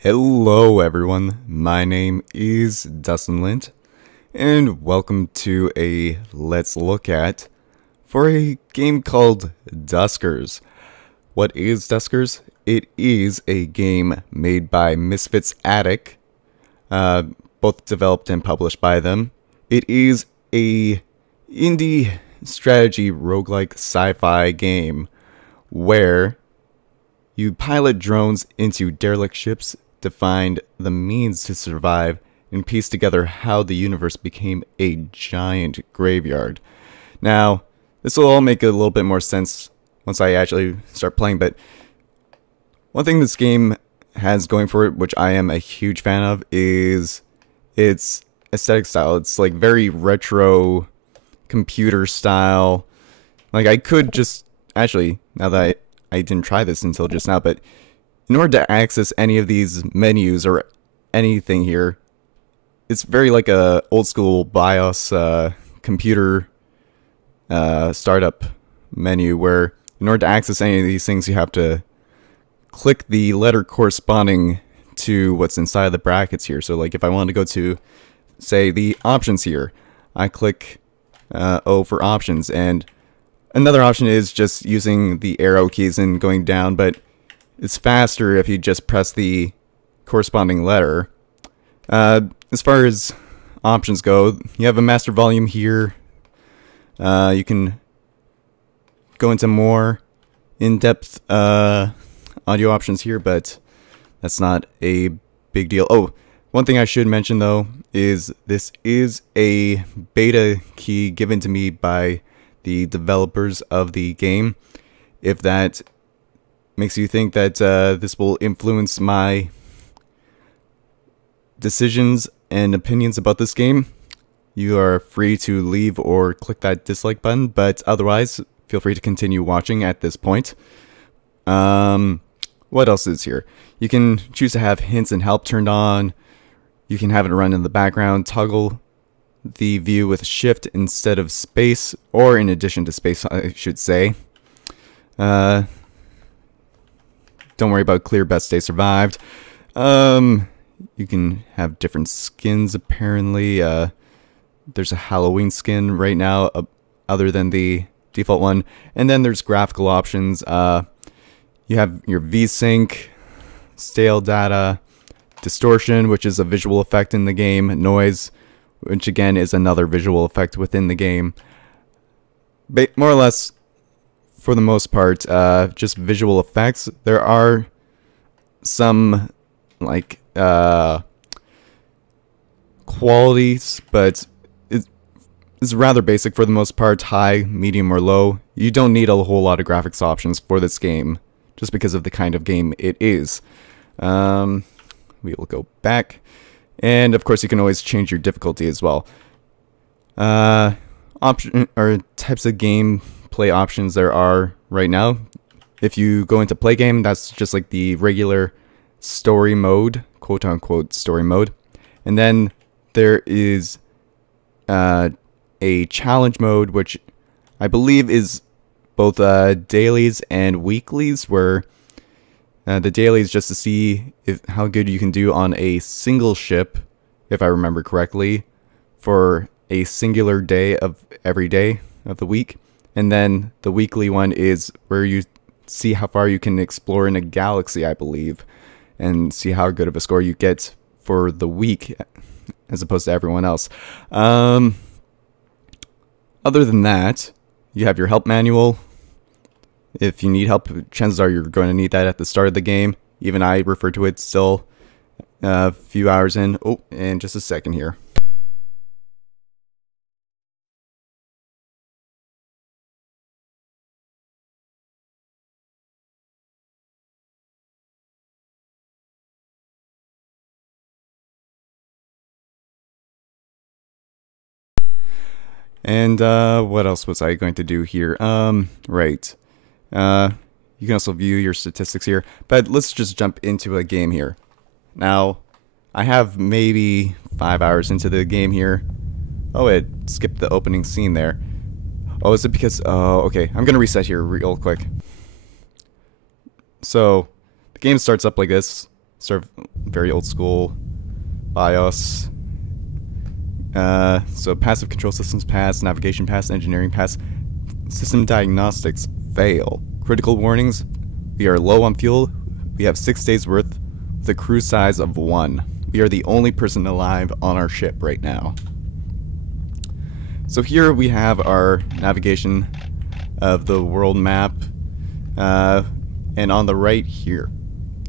Hello everyone, my name is DustInLint's, and welcome to a Let's Look At for a game called Duskers. What is Duskers? It is a game made by Misfits Attic, both developed and published by them. It is a indie strategy roguelike sci-fi game where you pilot drones into derelict ships to find the means to survive and piece together how the universe became a giant graveyard. Now, this will all make a little bit more sense once I actually start playing, but one thing this game has going for it, which I am a huge fan of, is its aesthetic style. It's like very retro computer style. Like I could just, actually, now that I didn't try this until just now, but in order to access any of these menus or anything here, it's very like a old school BIOS computer startup menu where in order to access any of these things you have to click the letter corresponding to what's inside the brackets here. So like if I wanted to go to, say, the options here, I click O for options, and another option is just using the arrow keys and going down, but it's faster if you just press the corresponding letter. As far as options go, you have a master volume here. You can go into more in-depth audio options here, but that's not a big deal. Oh, one thing I should mention though is this is a beta key given to me by the developers of the game. If that makes you think that this will influence my decisions and opinions about this game, you are free to leave or click that dislike button, but otherwise feel free to continue watching at this point. What else is here? You can choose to have hints and help turned on. You can have it run in the background, toggle the view with shift instead of space, or in addition to space, I should say. Don't worry about clear, best stay survived. You can have different skins apparently. There's a Halloween skin right now other than the default one. And then there's graphical options. You have your VSync, stale data, distortion, which is a visual effect in the game, noise, which again is another visual effect within the game. More or less, for the most part, just visual effects. There are some like qualities, but it's rather basic for the most part, high, medium, or low. You don't need a whole lot of graphics options for this game, just because of the kind of game it is. We will go back. And of course, you can always change your difficulty as well. Option or types of gameplay options there are right now. If you go into play game, that's just like the regular story mode, quote unquote story mode. And then there is a challenge mode, which I believe is both dailies and weeklies, where the daily is just to see how good you can do on a single ship, if I remember correctly, for a singular day of every day of the week. And then the weekly one is where you see how far you can explore in a galaxy, I believe, and see how good of a score you get for the week as opposed to everyone else. Other than that, you have your help manual. If you need help, chances are you're going to need that at the start of the game. Even I refer to it still a few hours in. Oh, and just a second here. And what else was I going to do here? Right. You can also view your statistics here, but let's just jump into a game here. Now, I have maybe 5 hours into the game here. Oh, it skipped the opening scene there. Oh, is it because... Oh, okay. I'm going to reset here real quick. So, the game starts up like this. Sort of very old school BIOS. So passive control systems pass, navigation pass, engineering pass, system diagnostics fail. Critical warnings: we are low on fuel. We have 6 days worth with a crew size of 1. We are the only person alive on our ship right now. So here we have our navigation of the world map, and on the right here,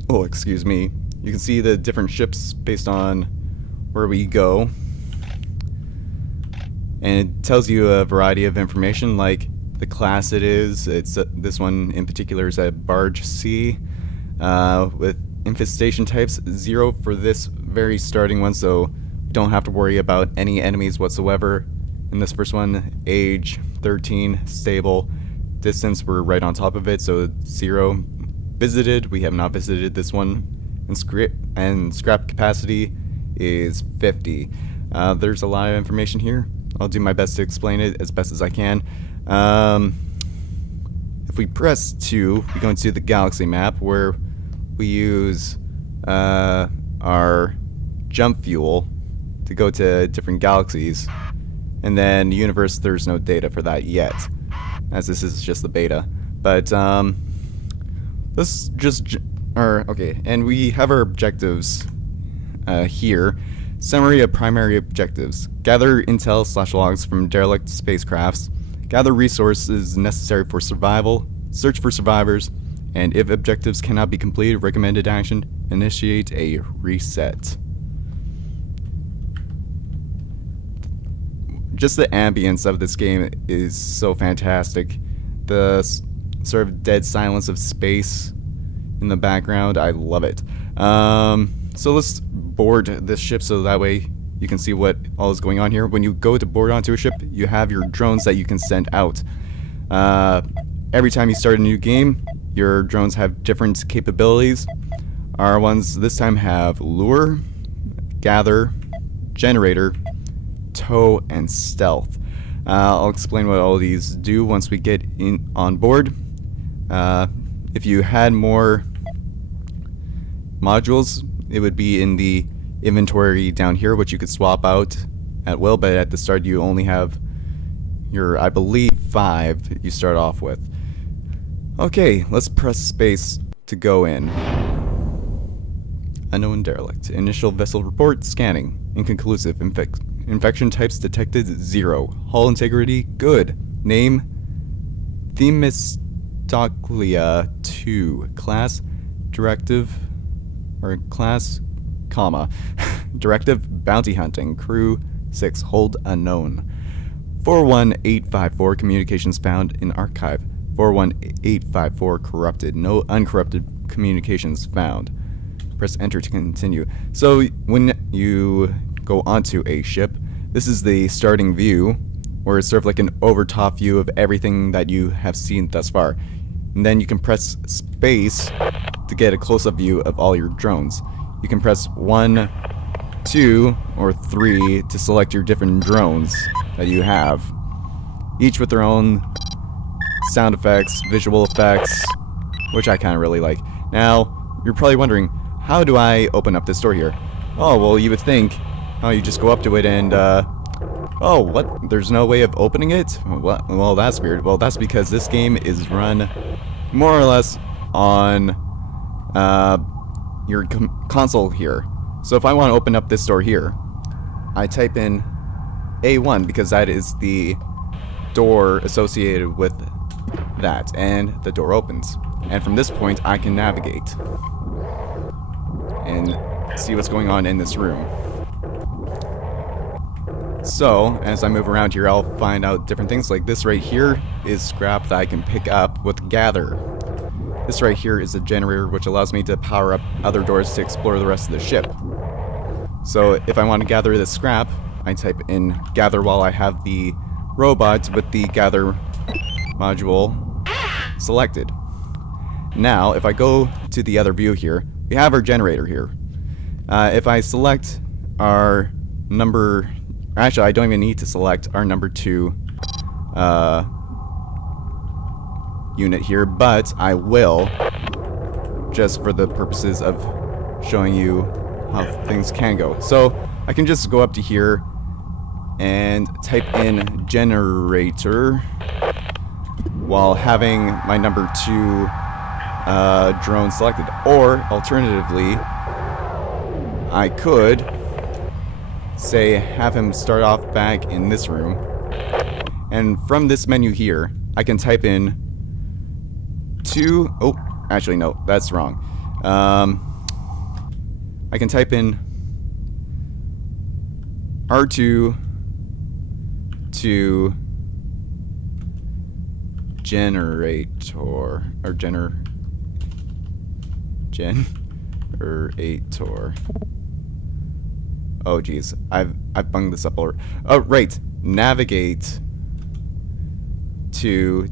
oh excuse me, you can see the different ships based on where we go, and it tells you a variety of information like the class it is. It's this one in particular is a barge C, with infestation types 0 for this very starting one, so we don't have to worry about any enemies whatsoever. In this first one, age 13, stable, distance we're right on top of it, so 0. Visited, we have not visited this one, and scrap capacity is 50. There's a lot of information here. I'll do my best to explain it as best as I can. If we press 2, we go into the galaxy map where we use our jump fuel to go to different galaxies. And then universe, there's no data for that yet, as this is just the beta. But let's just, okay, and we have our objectives here. Summary of primary objectives: gather intel/logs from derelict spacecrafts, gather resources necessary for survival, search for survivors, and if objectives cannot be completed, recommended action: initiate a reset. Just the ambience of this game is so fantastic. The sort of dead silence of space in the background, I love it. So let's board this ship so that way you can see what all is going on here. When you go to board onto a ship, you have your drones that you can send out. Every time you start a new game, your drones have different capabilities. Our ones this time have lure, gather, generator, tow, and stealth. I'll explain what all these do once we get in on board. If you had more modules, it would be in the inventory down here, which you could swap out at will, but at the start you only have your, I believe, 5 you start off with. Okay, let's press space to go in. Unknown derelict. Initial vessel report: scanning. Inconclusive. Infection types detected 0. Hull integrity good. Name: Themistoclea 2. Class: directive, or class, comma. Directive: bounty hunting. Crew: 6. Hold unknown. 41854 communications found in archive. 41854 corrupted. No uncorrupted communications found. Press enter to continue. So when you go onto a ship, this is the starting view, where it's sort of like an overtop view of everything that you have seen thus far. And then you can press space to get a close-up view of all your drones. You can press 1, 2, or 3 to select your different drones that you have, each with their own sound effects, visual effects, which I kind of really like. Now, you're probably wondering, how do I open up this door here? Oh, well, you would think, oh, you just go up to it and, oh, what? There's no way of opening it? Well, that's weird. Well, that's because this game is run more or less on your console here. So if I want to open up this door here, I type in A1 because that is the door associated with that, and the door opens. And from this point, I can navigate and see what's going on in this room. So, as I move around here, I'll find out different things. Like this right here is scrap that I can pick up with gather. This right here is a generator which allows me to power up other doors to explore the rest of the ship. So if I want to gather this scrap, I type in gather while I have the robot with the gather module selected. Now, if I go to the other view here, we have our generator here. If I select our number... Actually, I don't even need to select our number 2 unit here, but I will, just for the purposes of showing you how things can go. So I can just go up to here and type in generator while having my number 2 drone selected. Or alternatively, I could say have him start off back in this room, and from this menu here I can type in oh, actually no, that's wrong. I can type in R2 to generator or generator. Oh geez, I've bunged this up already. Oh right, navigate to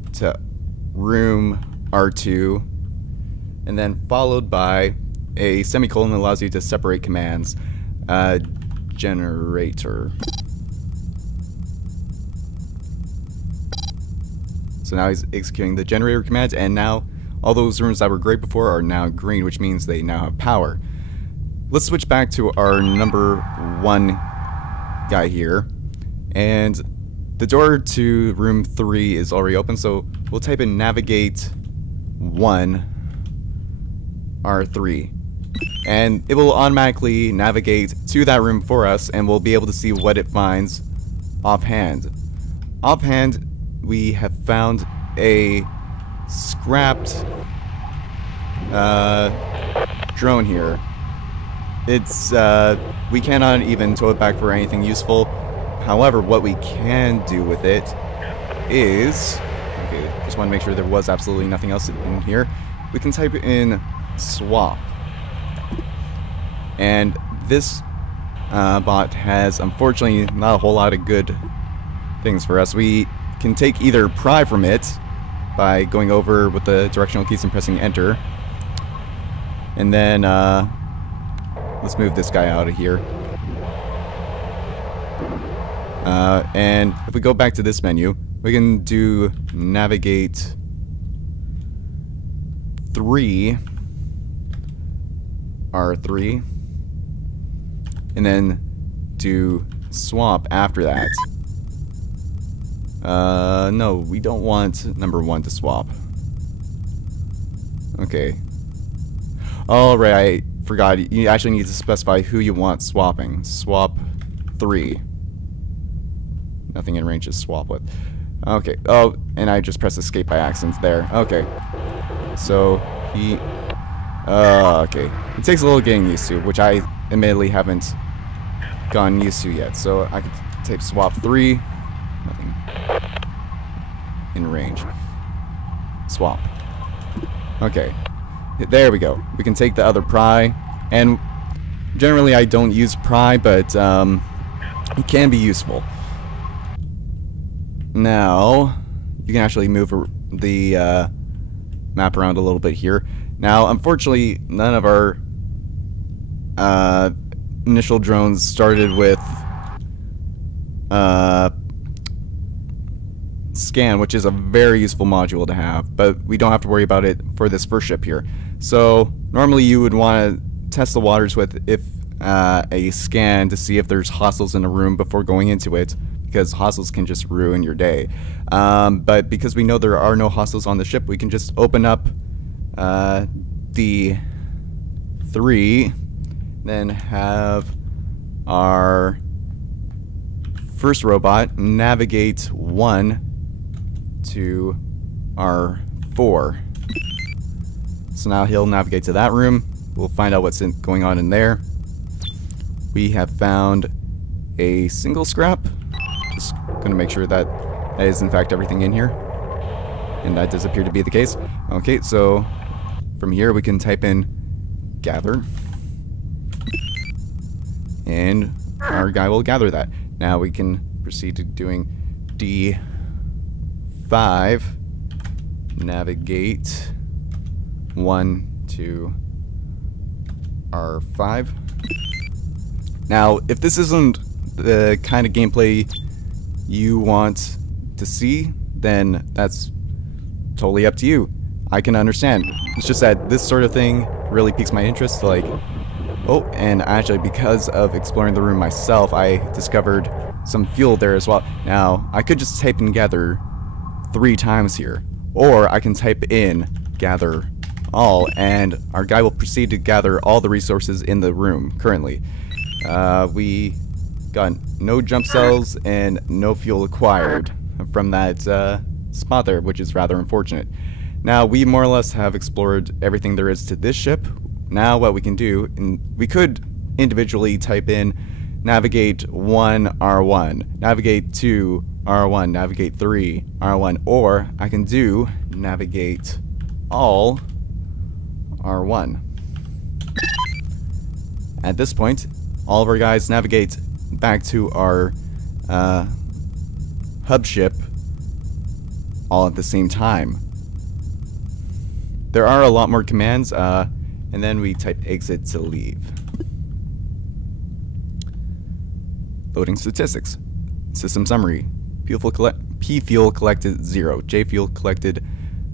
room R2, and then followed by a semicolon that allows you to separate commands. Generator. So now he's executing the generator commands, and now all those rooms that were gray before are now green, which means they now have power. Let's switch back to our number 1 guy here, and the door to room 3 is already open, so we'll type in navigate 1 R3, and it will automatically navigate to that room for us, and we'll be able to see what it finds offhand. Offhand, we have found a scrapped drone here. It's we cannot even tow it back for anything useful. However, what we can do with it is, okay, just want to make sure there was absolutely nothing else in here. We can type in swap, and this bot has unfortunately not a whole lot of good things for us. We can take either pry from it by going over with the directional keys and pressing enter, and then let's move this guy out of here. And if we go back to this menu, we can do navigate 3 R3, and then do swap after that. No, we don't want number 1 to swap. Okay. Alright, I forgot. You actually need to specify who you want swapping. Swap 3. Nothing in range to swap with. Okay. Oh, and I just pressed escape by accident there. Okay. So, he... okay. It takes a little getting used to, which I admittedly haven't gotten used to yet. So, I could type swap 3. Nothing in range. Swap. Okay. There we go. We can take the other pry, and generally I don't use pry, but it can be useful. Now, you can actually move the map around a little bit here. Now, unfortunately, none of our initial drones started with scan, which is a very useful module to have, but we don't have to worry about it for this first ship here. So normally you would want to test the waters with a scan to see if there's hostiles in a room before going into it, because hostiles can just ruin your day. But because we know there are no hostiles on the ship, we can just open up the 3, then have our first robot navigate 1 to our 4. So now he'll navigate to that room. We'll find out what's going on in there. We have found a single scrap. Just gonna make sure that that is in fact everything in here. And that does appear to be the case. Okay, so from here we can type in gather. And our guy will gather that. Now we can proceed to doing D5, navigate 1 to R5. Now, if this isn't the kind of gameplay you want to see, then that's totally up to you. I can understand. It's just that this sort of thing really piques my interest. Like, Oh, and actually, because of exploring the room myself, I discovered some fuel there as well. Now, I could just type in gather 3 times here, or I can type in gather all, and our guy will proceed to gather all the resources in the room currently. We got no jump cells and no fuel acquired from that spot there, which is rather unfortunate. Now, we more or less have explored everything there is to this ship. Now what we can do, we could individually type in navigate 1 R1, navigate 2 R1, navigate 3 R1, or I can do navigate all R1. At this point, all of our guys navigate back to our hub ship all at the same time. There are a lot more commands, and then we type exit to leave. Loading statistics. System summary. P fuel collected 0. J fuel collected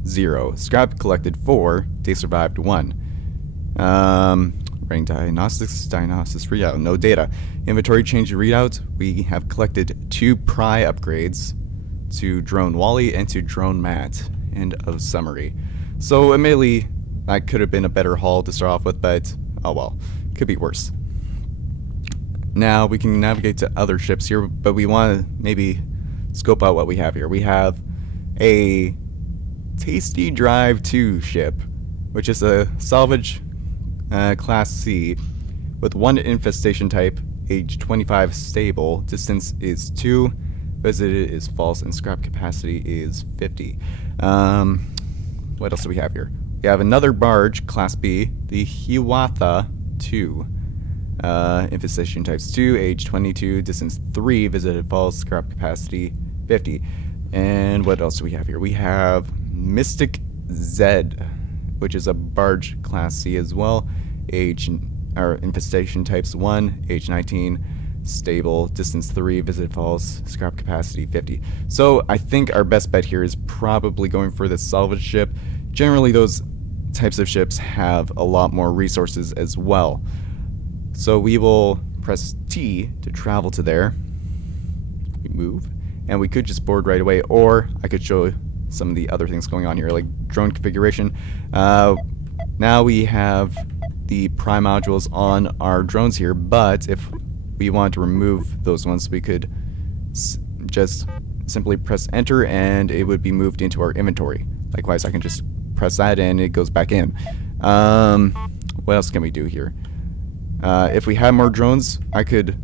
0. Scrap collected 4. Day survived 1. Running diagnostics readout. No data. Inventory change readout. We have collected 2 pry upgrades to drone Wally and to drone Matt. End of summary. So admittedly, that could have been a better haul to start off with, but oh well, could be worse. Now we can navigate to other ships here, but we want to maybe scope out what we have here. We have a Tasty Drive 2 ship, which is a salvage class C with 1 infestation type, age 25 stable, distance is 2, visited is false, and scrap capacity is 50. What else do we have here? We have another barge, Class B, the Hiawatha 2. Infestation types 2, age 22, distance 3, visited false, scrap capacity 50. And what else do we have here? We have Mystic Z, which is a barge Class C as well. Infestation types 1, age 19, stable, distance 3, visited false, scrap capacity 50. So I think our best bet here is probably going for the salvage ship. Generally those types of ships have a lot more resources as well. So we will press T to travel to there. We move, and we could just board right away, or I could show some of the other things going on here, like drone configuration. Now we have the prime modules on our drones here, but if we want to remove those ones, we could just simply press enter and it would be moved into our inventory. Likewise, I can just press that and it goes back in. What else can we do here? If we had more drones, I could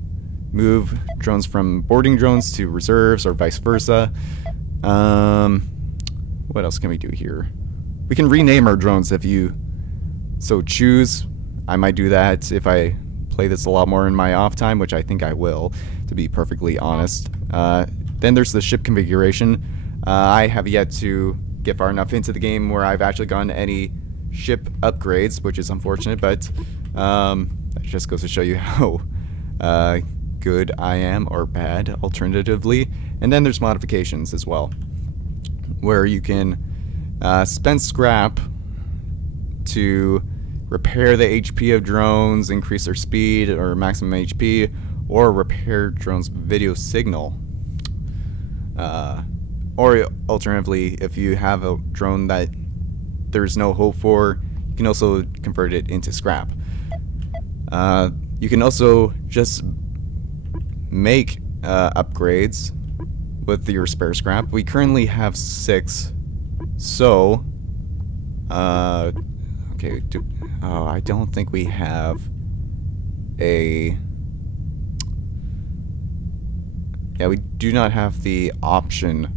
move drones from boarding drones to reserves or vice versa. What else can we do here? We can rename our drones if you so choose. I might do that if I play this a lot more in my off time, which I think I will, to be perfectly honest. Then there's the ship configuration. I have yet to get far enough into the game where I've actually gotten any ship upgrades, which is unfortunate, but that just goes to show you how good I am, or bad, alternatively. And then there's modifications as well, where you can spend scrap to repair the HP of drones, increase their speed or maximum HP, or repair drones' video signal. Or alternatively, if you have a drone that there's no hope for, you can also convert it into scrap. You can also just make upgrades with your spare scrap. We currently have 6, so okay. I don't think we have a. Yeah, we do not have the option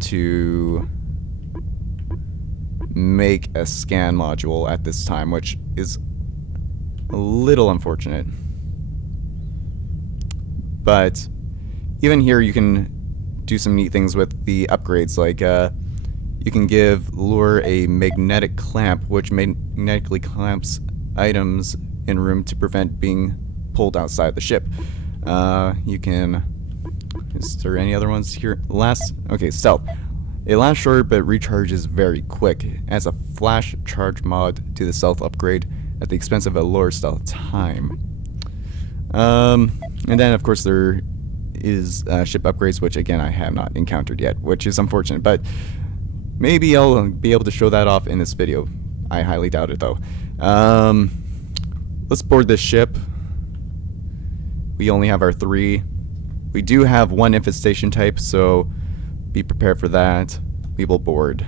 to make a scan module at this time, which is a little unfortunate. But even here you can do some neat things with the upgrades, like you can give Lure a magnetic clamp, which magnetically clamps items in room to prevent being pulled outside the ship. You can... Is there any other ones here? Okay, stealth. It lasts short but recharges very quick. Adds a flash charge mod to the stealth upgrade. at the expense of a lower style time. And then, of course, there is ship upgrades, which, again, I have not encountered yet, which is unfortunate. But maybe I'll be able to show that off in this video. I highly doubt it, though. Let's board this ship. We only have our 3. We do have 1 infestation type, so be prepared for that. We will board.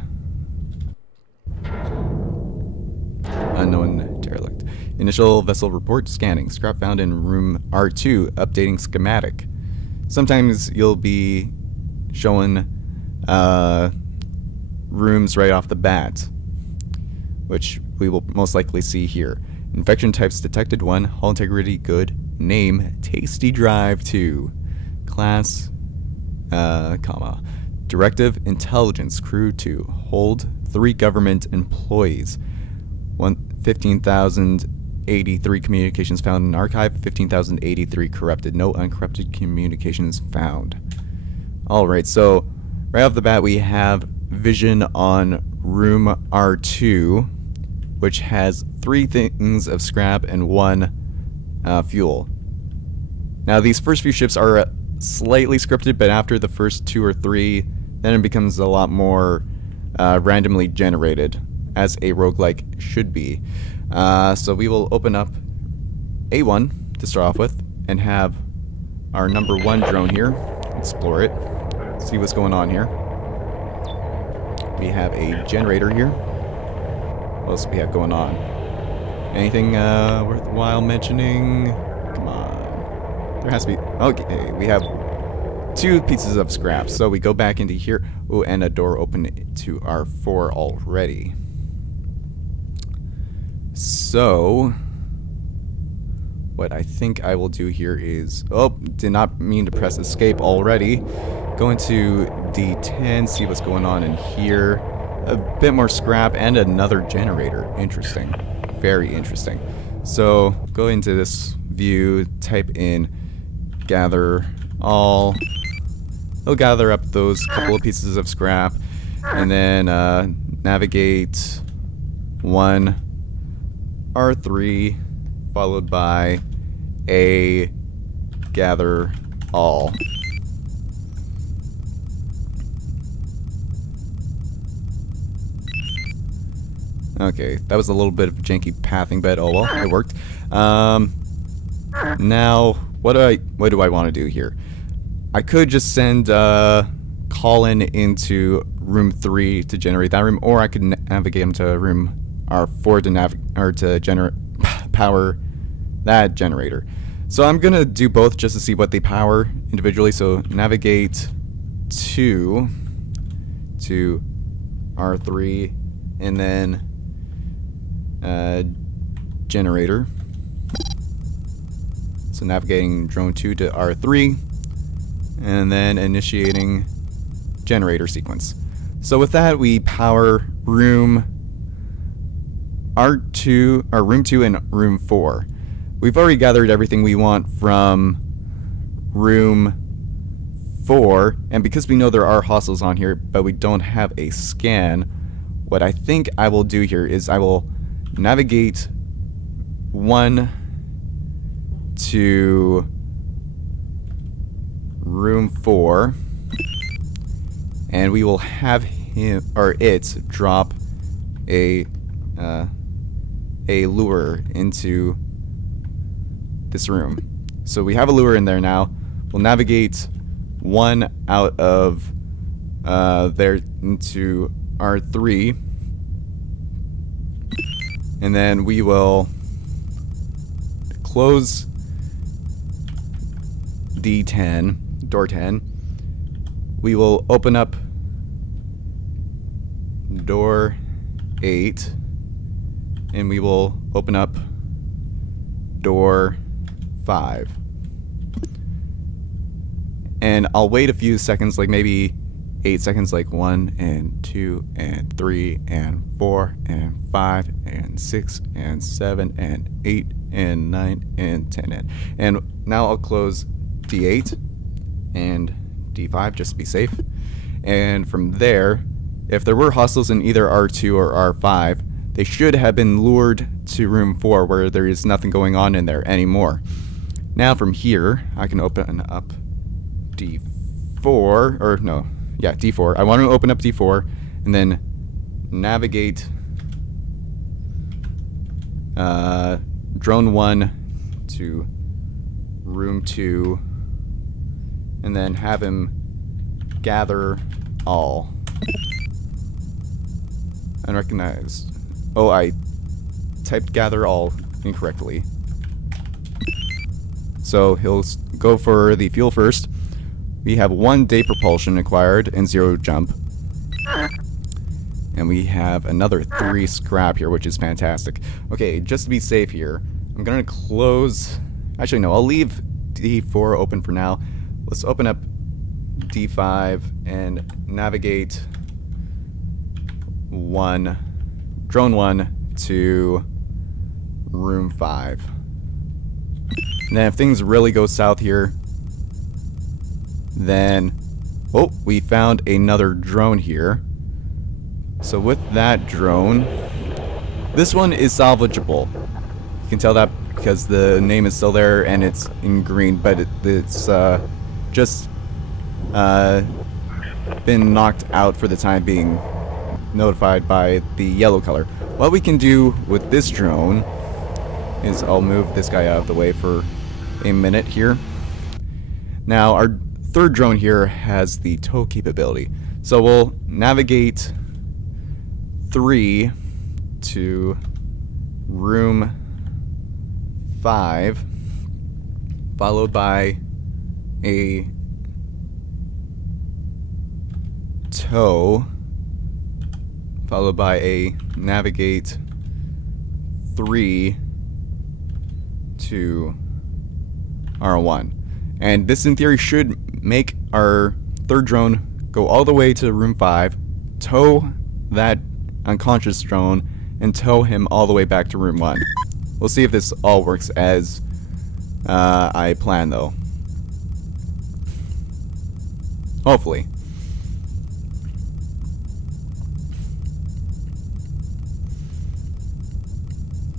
Unknown derelict. Initial vessel report scanning. Scrap found in room R2. Updating schematic. Sometimes you'll be showing rooms right off the bat, which we will most likely see here. Infection types detected 1. Hull integrity good. Name Tasty Drive 2. Class, Directive Intelligence Crew 2. Hold 3 government employees. 15,083 communications found in archive. 15,083 corrupted. No uncorrupted communications found. Alright, so right off the bat we have vision on room R2, which has 3 things of scrap and 1 fuel. Now these first few ships are slightly scripted, but after the first 2 or 3, then it becomes a lot more randomly generated, as a roguelike should be. So we will open up A1 to start off with, and have our number 1 drone here. Explore it, see what's going on here. We have a generator here. What else do we have going on? Anything worthwhile mentioning? Come on. There has to be... Okay, we have 2 pieces of scrap. So we go back into here. Oh, and a door open to our 4 already. So what I think I will do here is... Oh, did not mean to press escape already. Go into D10, see what's going on in here. A bit more scrap and another generator. Interesting. Very interesting. So go into this view, type in gather all. It'll gather up those couple of pieces of scrap, and then navigate 1 R3 followed by a gather all. Okay, that was a little bit of janky pathing, but oh well, it worked. Now, what do I want to do here? I could just send Colin into room 3 to generate that room, or I could navigate him to room R4 to power that generator. So I'm gonna do both just to see what they power individually. So navigate to R3, and then generator. So navigating drone 2 to R3, and then initiating generator sequence. So with that, we power room R2, or room 2 and room 4. We've already gathered everything we want from room 4, and because we know there are hostiles on here, but we don't have a scan, what I think I will do here is I will navigate 1 to room 4, and we will have him or it drop a lure into this room. So we have a lure in there now. We'll navigate 1 out of there into R3, and then we will close D10, door 10. We will open up door 8, and we will open up door 5. And I'll wait a few seconds, like maybe 8 seconds, like 1 and 2 and 3 and 4 and 5 and 6 and 7 and 8 and 9 and 10 and now I'll close D8 and D5 just to be safe. And from there, if there were hostiles in either R2 or R5, they should have been lured to room 4 where there is nothing going on in there anymore. Now from here, I can open up D4, or no, yeah, D4. I want to open up D4 and then navigate drone 1 to room 2 and then have him gather all. Unrecognized. Oh, I typed gather all incorrectly. So he'll go for the fuel first. We have 1 day propulsion acquired and 0 jump. And we have another 3 scrap here, which is fantastic. Okay, just to be safe here, I'm gonna close... Actually, no, I'll leave D4 open for now. Let's open up D5 and navigate drone 1 to room 5. And then if things really go south here, then... Oh, we found another drone here. So with that drone, this one is salvageable. You can tell that because the name is still there and it's in green, but it's just been knocked out for the time being, notified by the yellow color. What we can do with this drone is I'll move this guy out of the way for a minute here. Now our third drone here has the tow capability, so we'll navigate 3 to room 5, followed by a tow, followed by a navigate 3 to R1. And this in theory should make our third drone go all the way to room 5, tow that unconscious drone, and tow him all the way back to room 1. We'll see if this all works as I planned, though. Hopefully.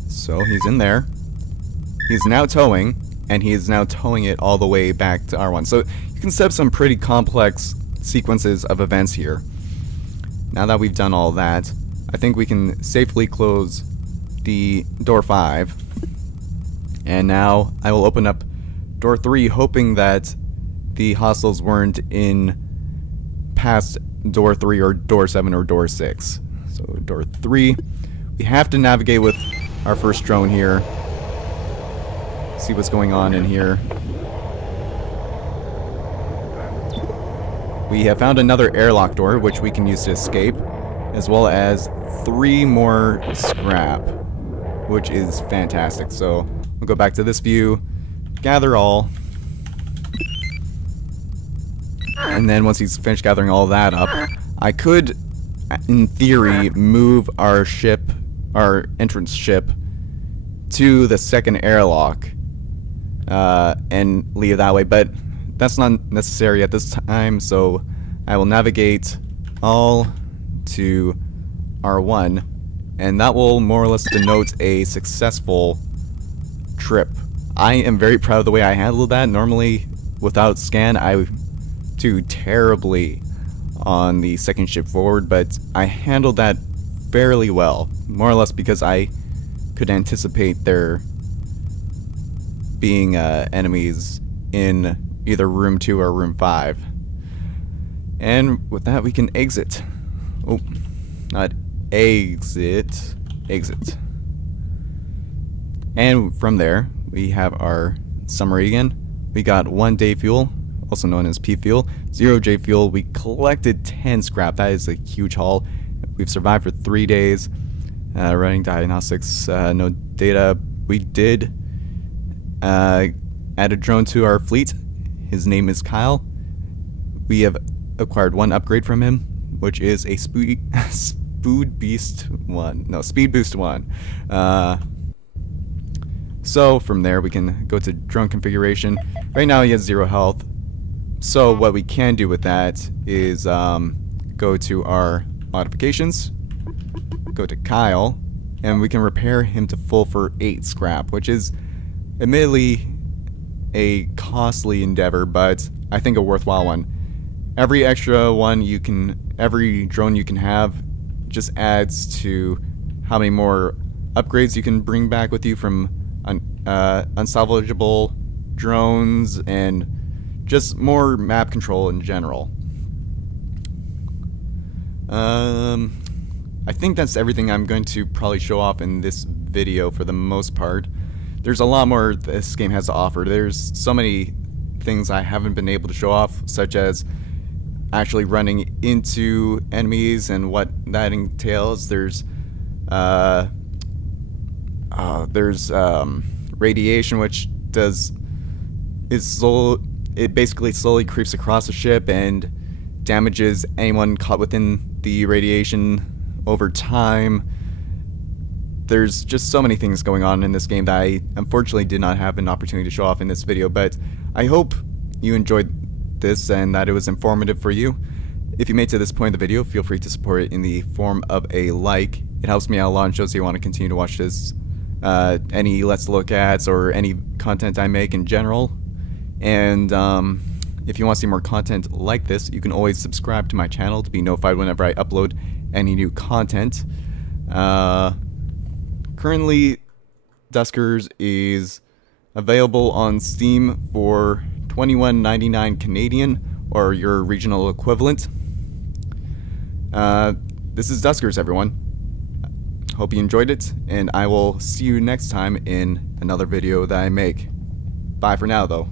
So he's in there. He's now towing, and he is now towing it all the way back to R1. So you can set up some pretty complex sequences of events here. Now that we've done all that, I think we can safely close the door 5. And now I will open up door 3, hoping that the hostiles weren't in past door 3 or door 7 or door 6. So door 3. We have to navigate with our first drone here. See what's going on in here. We have found another airlock door, which we can use to escape, as well as 3 more scrap, which is fantastic. So we'll go back to this view, gather all, and then once he's finished gathering all that up, I could, in theory, move our ship, our entrance ship, to the second airlock and leave that way, but that's not necessary at this time, so I will navigate all to R1, and that will more or less denote a successful trip. I am very proud of the way I handled that. Normally, without scan, I do terribly on the second ship forward, but I handled that fairly well, more or less because I could anticipate there being enemies in either room 2 or room 5. And with that, we can exit. Oh, not exit, exit. And from there, we have our summary again. We got 1 day fuel, also known as P fuel, 0 J fuel. We collected 10 scrap. That is a huge haul. We've survived for 3 days. Running diagnostics, no data. We did add a drone to our fleet. His name is Kyle. We have acquired 1 upgrade from him, which is a speed boost 1. So from there we can go to drone configuration. Right now he has 0 health. So what we can do with that is go to our modifications, go to Kyle, and we can repair him to full for 8 scrap, which is admittedly a costly endeavor, but I think a worthwhile one. Every extra one you can, every drone you can have just adds to how many more upgrades you can bring back with you from unsalvageable drones and just more map control in general. I think that's everything I'm going to probably show off in this video for the most part. There's a lot more this game has to offer. There's so many things I haven't been able to show off, such as actually running into enemies and what that entails. There's radiation, which it basically slowly creeps across the ship and damages anyone caught within the radiation over time. There's just so many things going on in this game that I unfortunately did not have an opportunity to show off in this video, but I hope you enjoyed this and that it was informative for you. If you made it to this point in the video, feel free to support it in the form of a like. It helps me out a lot and shows you want to continue to watch this, any Let's Look Ats or any content I make in general. And if you want to see more content like this, you can always subscribe to my channel to be notified whenever I upload any new content. Currently, Duskers is available on Steam for $21.99 Canadian, or your regional equivalent. This is Duskers, everyone. Hope you enjoyed it, and I will see you next time in another video that I make. Bye for now, though.